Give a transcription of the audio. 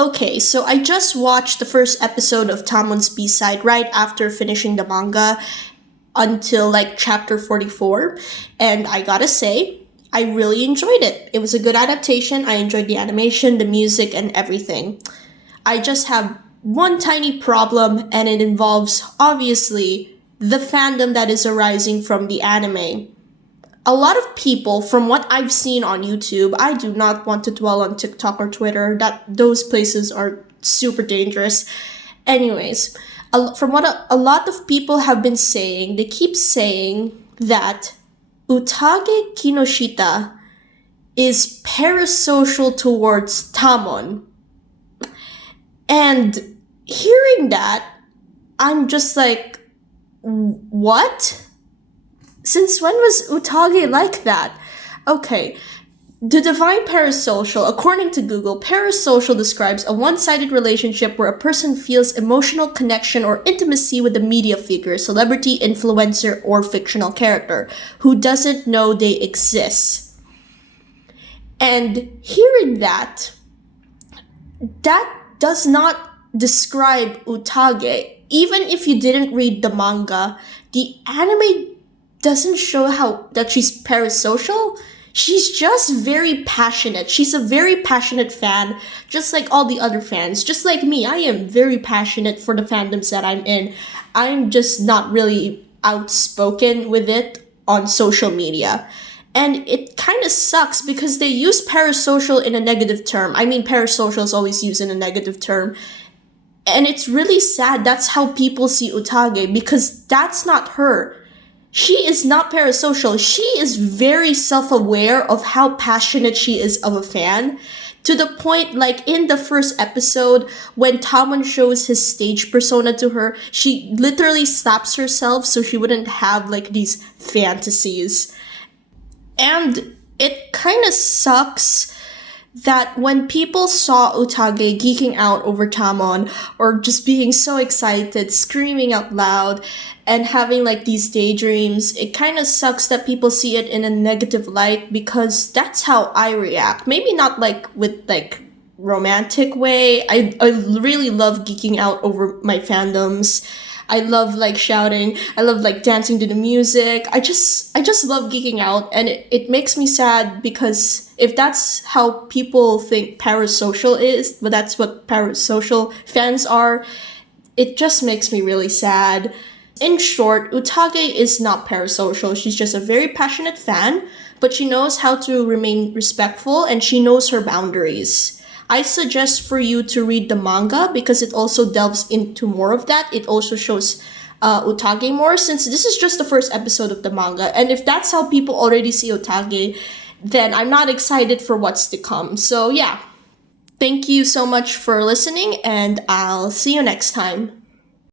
Okay, so I just watched the first episode of Tamon's B-side right after finishing the manga until like chapter 44, and I gotta say, I really enjoyed it. It was a good adaptation. I enjoyed the animation, the music, and everything. I just have one tiny problem, and it involves, obviously, the fandom that is arising from the anime. A lot of people, from what I've seen on YouTube, I do not want to dwell on TikTok or Twitter, that those places are super dangerous. Anyways, from what a lot of people have been saying, they keep saying that Utage Kinoshita is parasocial towards Tamon. And hearing that, I'm just like, what? Since when was Utage like that? Okay, to define parasocial, according to Google, parasocial describes a one-sided relationship where a person feels emotional connection or intimacy with a media figure, celebrity, influencer, or fictional character who doesn't know they exist. And hearing that does not describe Utage. Even if you didn't read the manga, the anime doesn't show how that she's parasocial. She's just very passionate. She's a very passionate fan, just like all the other fans. Just like me, I am very passionate for the fandoms that I'm in. I'm just not really outspoken with it on social media. And it kind of sucks because they use parasocial in a negative term. I mean, parasocial is always used in a negative term. And it's really sad that's how people see Utage, because that's not her. She is not parasocial. She is very self-aware of how passionate she is of a fan. To the point, like in the first episode, when Tamon shows his stage persona to her, she literally slaps herself so she wouldn't have like these fantasies. And it kind of sucks that when people saw Utage geeking out over Tamon or just being so excited, screaming out loud, and having like these daydreams, it kind of sucks that people see it in a negative light, because that's how I react. Maybe not like with like romantic way. I really love geeking out over my fandoms. I love like shouting. I love like dancing to the music. I just love geeking out, and it makes me sad, because if that's how people think parasocial is, but that's what parasocial fans are, it just makes me really sad. In short, Utage is not parasocial. She's just a very passionate fan, but she knows how to remain respectful, and she knows her boundaries. I suggest for you to read the manga, because it also delves into more of that. It also shows Utage more, since this is just the first episode of the manga. And if that's how people already see Utage, then I'm not excited for what's to come. So yeah, thank you so much for listening, and I'll see you next time.